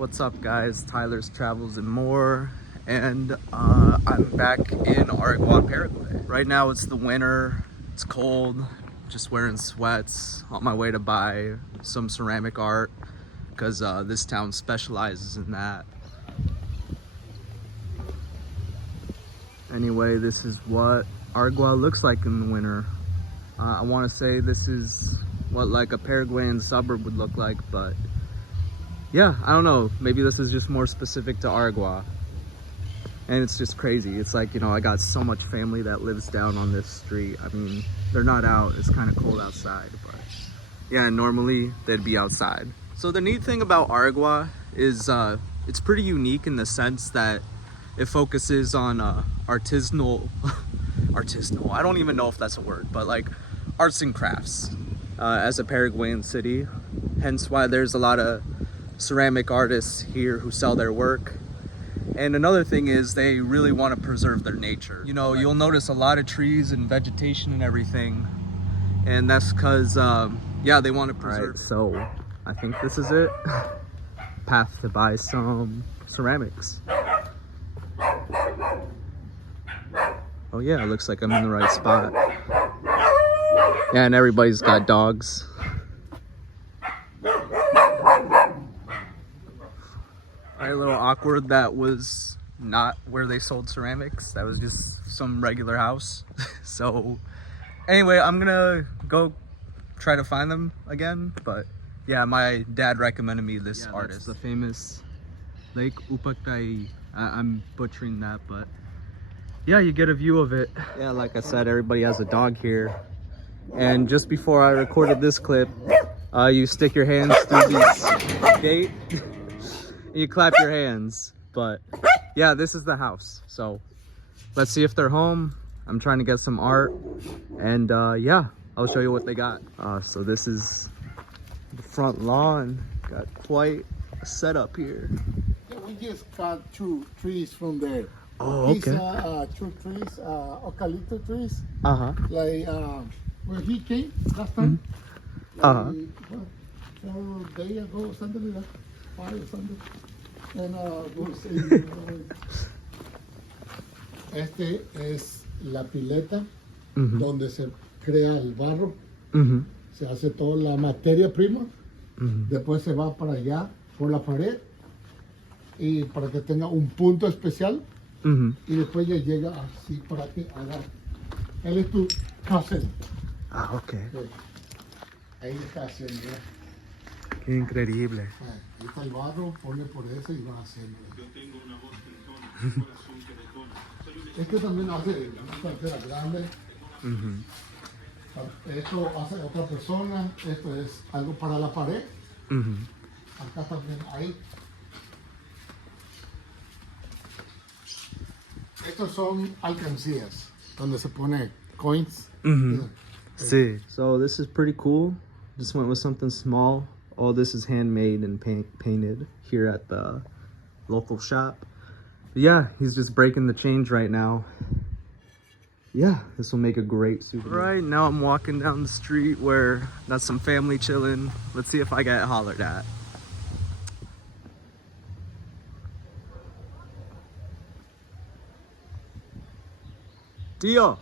What's up, guys? Tyler's Travels and More, and I'm back in Areguá, Paraguay. Right now it's the winter, it's cold, just wearing sweats, on my way to buy some ceramic art because this town specializes in that. Anyway, this is what Areguá looks like in the winter. I want to say this is what like a Paraguayan suburb would look like, but yeah, I don't know. Maybe this is just more specific to Areguá. And it's just crazy. It's like, you know, I got so much family that lives down on this street. I mean, they're not out. It's kind of cold outside, but yeah, normally they'd be outside. So the neat thing about Areguá is it's pretty unique in the sense that it focuses on artisanal, I don't even know if that's a word, but like arts and crafts as a Paraguayan city. Hence why there's a lot of ceramic artists here who sell their work. And another thing is they really want to preserve their nature. You know, you'll notice a lot of trees and vegetation and everything, and that's because yeah, they want to preserve. So I think this is it. Path to buy some ceramics. Oh yeah, it looks like I'm in the right spot. Yeah, and everybody's got dogs. A little awkward, that was not where they sold ceramics. That was just some regular house. So anyway, I'm gonna go try to find them again. But yeah, my dad recommended me this artist. The famous Lake Upacay. I'm butchering that, but yeah, you get a view of it. Yeah, like I said, everybody has a dog here. And just before I recorded this clip, you stick your hands through this gate. You clap your hands. But yeah, this is the house. So let's see if they're home. I'm trying to get some art, and yeah, I'll show you what they got. So this is the front lawn. Got quite a setup here. Yeah, we just cut 2 trees from there. Oh, okay. These 2 trees, eucalyptus trees. Like where he came last time. Like, 4 days ago, something like that. 5 or something. And we'll see. Este es la pileta donde se crea el barro. Se hace toda la materia prima. Después se va para allá por la pared y para que tenga un punto especial. Y después ya llega así para que haga. Él es tu casero. Ah, ok. Ahí está haciendo. Qué increíble. Ahí está el barro, pone por eso y va haciendo. Yo tengo una voz que entona, un corazón que detona. Este también hace una cartera grande. Esto hace otra persona. Esto es algo para la pared. Acá también hay. Estos son alcancías donde se pone coins. See, so this is pretty cool. Just went with something small. All this is handmade and painted here at the local shop. But yeah, he's just breaking the change right now. Yeah, this will make a great souvenir. Right now I'm walking down the street where got some family chilling. Let's see if I get hollered at. Tío.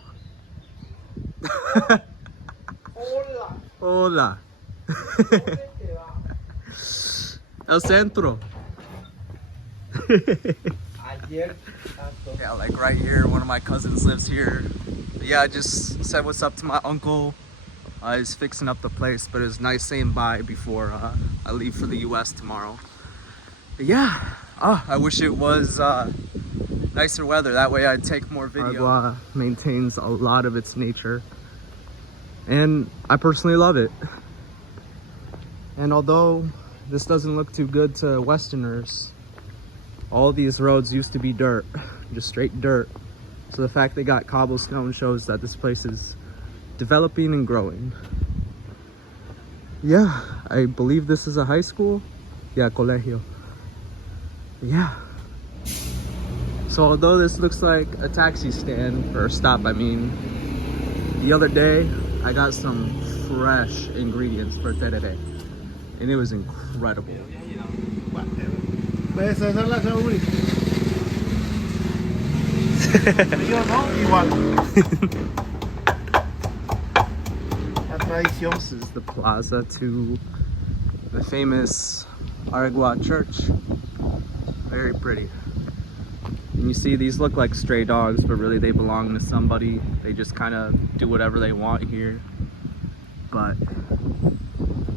Hola. Hola. El centro. Yeah, like right here, one of my cousins lives here. But yeah, I just said what's up to my uncle. He's fixing up the place, but it was nice saying bye before I leave for the US tomorrow. But yeah, I wish it was nicer weather. That way I'd take more video. Areguá maintains a lot of its nature, and I personally love it. And although this doesn't look too good to Westerners, all these roads used to be dirt, just straight dirt. So the fact they got cobblestone shows that this place is developing and growing. Yeah, I believe this is a high school. Yeah, colegio. Yeah. So although this looks like a taxi stand, or stop, I mean, the other day I got some fresh ingredients for tereré, and it was incredible. Esa es la favorita. Yo no, igual. La tradición. This is the plaza to the famous Areguá church. Very pretty. And you see these look like stray dogs, but really they belong to somebody. They just kind of do whatever they want here. But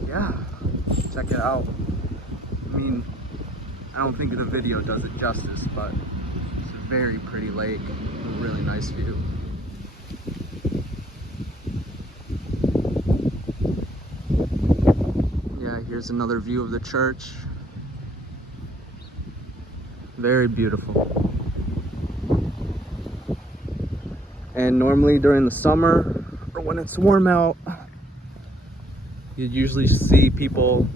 yeah, check it out. I mean, I don't think the video does it justice, but it's a very pretty lake, a really nice view. Yeah, here's another view of the church. Very beautiful. And normally during the summer, or when it's warm out, you'd usually see people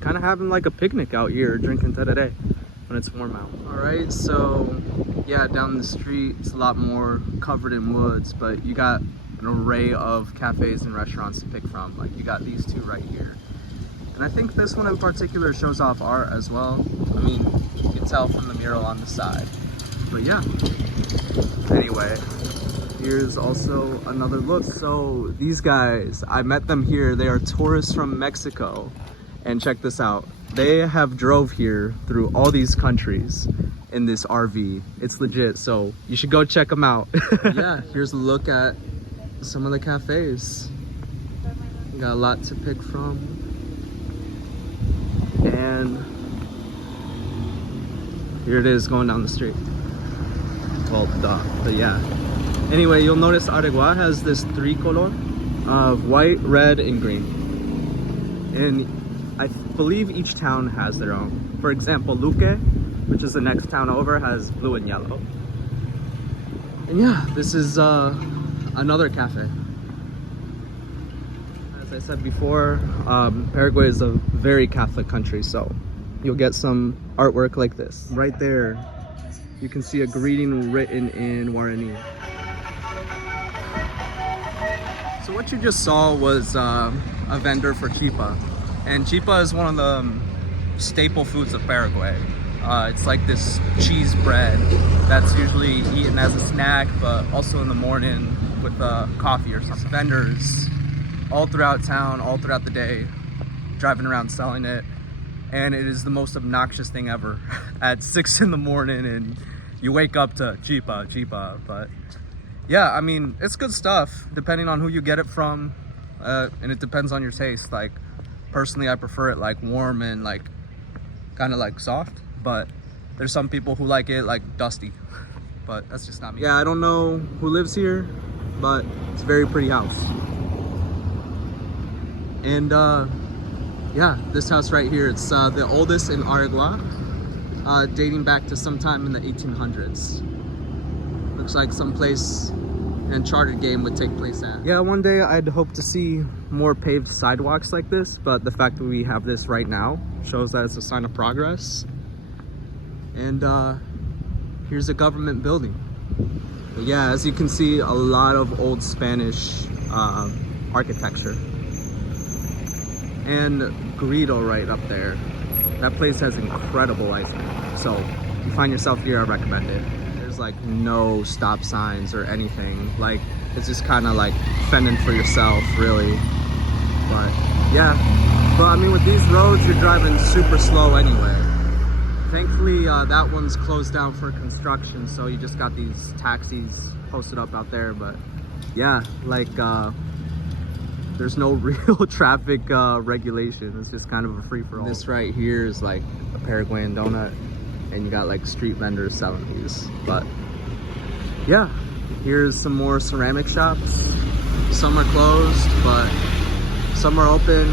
kind of having like a picnic out here, drinking tereré when it's warm out. All right, so yeah, down the street, it's a lot more covered in woods, but you got an array of cafes and restaurants to pick from. Like you got these two right here. And I think this one in particular shows off art as well. I mean, you can tell from the mural on the side. But yeah, anyway, here's also another look. So these guys, I met them here. They are tourists from Mexico. And check this out. They have drove here through all these countries in this RV. It's legit, so you should go check them out. Yeah, here's a look at some of the cafes. Got a lot to pick from. And here it is going down the street. Well, but yeah. Anyway, you'll notice Areguá has this tricolor of white, red, and green. And I believe each town has their own. For example, Luque, which is the next town over, has blue and yellow. And yeah, this is another cafe. As I said before, Paraguay is a very Catholic country, so you'll get some artwork like this. Right there, you can see a greeting written in Guarani. So what you just saw was a vendor for chipa. And chipa is one of the staple foods of Paraguay. It's like this cheese bread that's usually eaten as a snack, but also in the morning with coffee or something. Vendors all throughout town, all throughout the day, driving around selling it. And it is the most obnoxious thing ever. At 6 in the morning and you wake up to chipa. But yeah, I mean, it's good stuff depending on who you get it from. And it depends on your taste. Like, personally, I prefer it like warm and like kind of like soft, but there's some people who like it like dusty, but that's just not me. Yeah, I don't know who lives here, but it's a very pretty house. And yeah, this house right here, it's the oldest in Areguá, dating back to sometime in the 1800s. Looks like someplace an Uncharted game would take place at. Yeah, one day I'd hope to see more paved sidewalks like this, but the fact that we have this right now shows that it's a sign of progress. And here's a government building. But yeah, as you can see, a lot of old Spanish architecture. And Grito right up there. That place has incredible lighting. So if you find yourself here, I recommend it. There's like no stop signs or anything. Like, it's just kind of like fending for yourself, really. But yeah, but I mean, with these roads, you're driving super slow anyway. Thankfully, that one's closed down for construction, so you just got these taxis posted up out there. But yeah, like there's no real traffic regulation. It's just kind of a free-for-all. This right here is like a Paraguayan donut, and you got like street vendors selling these. But yeah, here's some more ceramic shops. Some are closed, but some are open.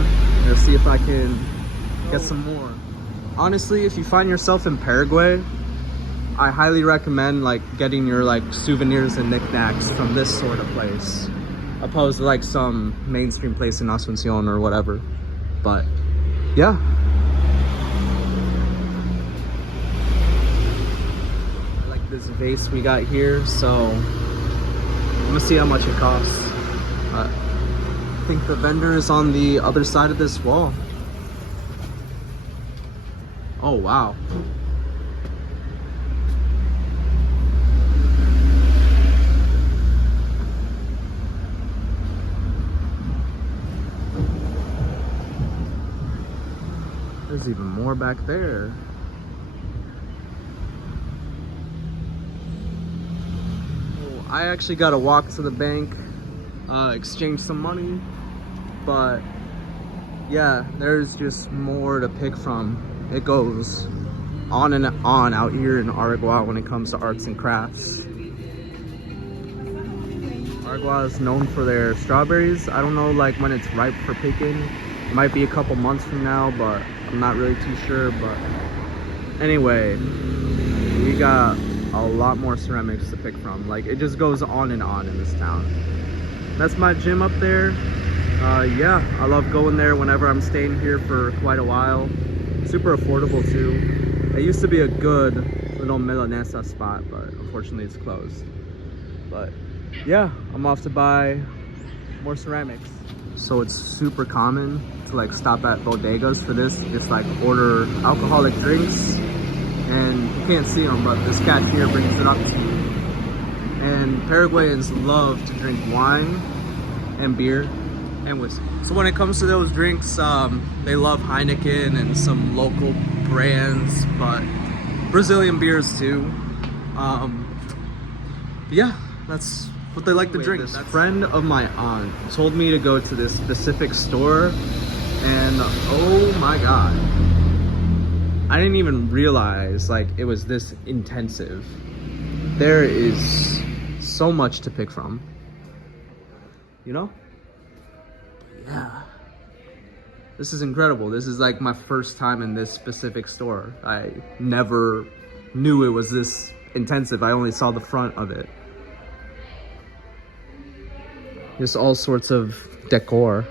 Let's see if I can get some more. Honestly, if you find yourself in Paraguay, I highly recommend like getting your like souvenirs and knickknacks from this sort of place, opposed to like some mainstream place in Asuncion or whatever. But yeah. I like this vase we got here, so I'm gonna see how much it costs. I think the vendor is on the other side of this wall. Oh wow, There's even more back there. Oh, I actually got to walk to the bank, exchange some money, but yeah, there's just more to pick from. It goes on and on out here in Areguá when it comes to arts and crafts. Areguá is known for their strawberries. I don't know like when it's ripe for picking. It might be a couple months from now, but I'm not really too sure. But anyway, we got a lot more ceramics to pick from. Like, it just goes on and on in this town. That's my gym up there. Yeah, I love going there whenever I'm staying here for quite a while. Super affordable too. It used to be a good little Milanesa spot, but unfortunately it's closed. But yeah, I'm off to buy more ceramics. So it's super common to like stop at bodegas for this, just like order alcoholic drinks, and you can't see them, but this cashier brings it up to you. And Paraguayans love to drink wine and beer and whiskey. So when it comes to those drinks, they love Heineken and some local brands, but Brazilian beers too. Yeah, that's what they like to drink. This friend of my aunt told me to go to this specific store, and oh my god, I didn't even realize like it was this intensive. There is so much to pick from, you know? Yeah, this is incredible. This is like my first time in this specific store. I never knew it was this intensive. I only saw the front of it. Just all sorts of decor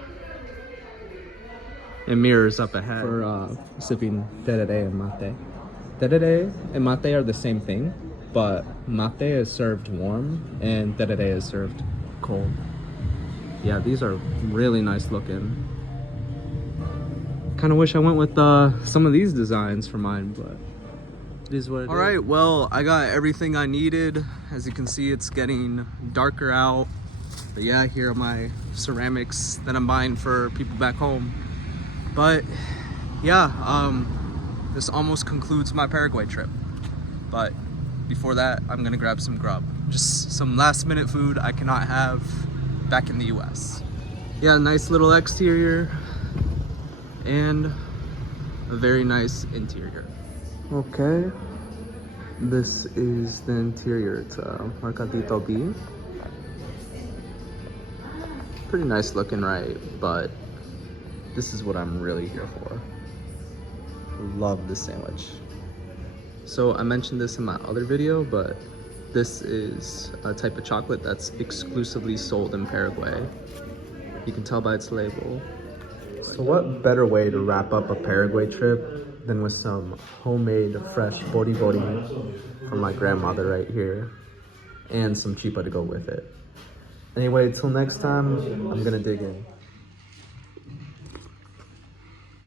and mirrors up ahead for sipping tereré and mate. Tereré and mate are the same thing, but mate is served warm and tereré is served cold. Yeah, these are really nice looking. Kind of wish I went with some of these designs for mine, but it is what it is. All right, well, I got everything I needed. As you can see, it's getting darker out. But yeah, here are my ceramics that I'm buying for people back home. But yeah, this almost concludes my Paraguay trip. But before that, I'm gonna grab some grub. Just some last minute food I cannot have back in the US. Yeah, nice little exterior and a very nice interior. Okay, this is the interior to Mercadito B. Pretty nice looking, right? But this is what I'm really here for. Love this sandwich. So I mentioned this in my other video, but this is a type of chocolate that's exclusively sold in Paraguay. You can tell by its label. So what better way to wrap up a Paraguay trip than with some homemade fresh bori bori from my grandmother right here, and some chipa to go with it. Anyway, till next time, I'm gonna dig in.